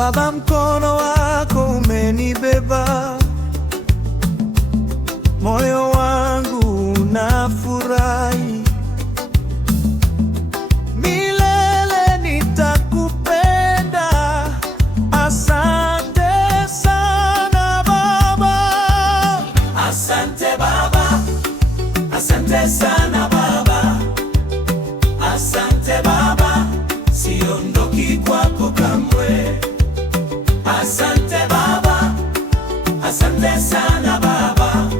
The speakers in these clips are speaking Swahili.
Baba, mkono wako umenibeba, moyo wangu unafurahi, milele nitakupenda. Asante sana Baba, asante Baba, asante sana Baba, asante Baba, siondoki kwako kamwe. Asante Baba, asante sana Baba,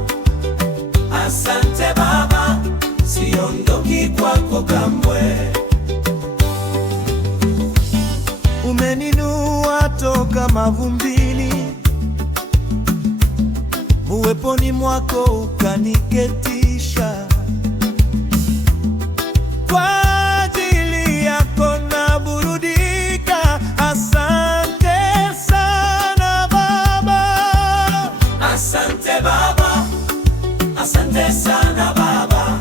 asante Baba, siondoki kwako kamwe. umeninua toka mavumbini, uweponi mwako ukaniketisha. Kwa ajili yako naburudika. Asante sana Baba, asante Baba, asante sana Baba,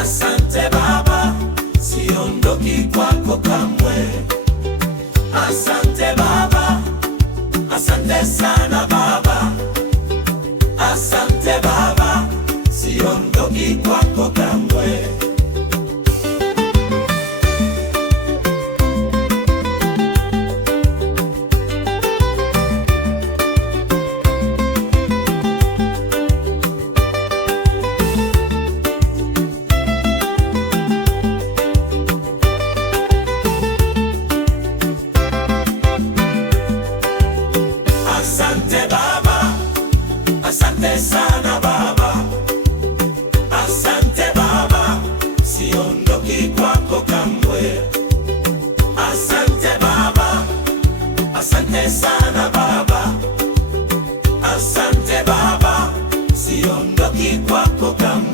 asante Baba, siondoki kwako kamwe. Asante Baba, asante sana Baba, asante Baba, siondoki kwako kamwe. Asante Baba, asante sana Baba, asante Baba, siondoki kwako kamwe. Asante Baba, asante sana Baba, asante Baba, siondoki kwako kamwe.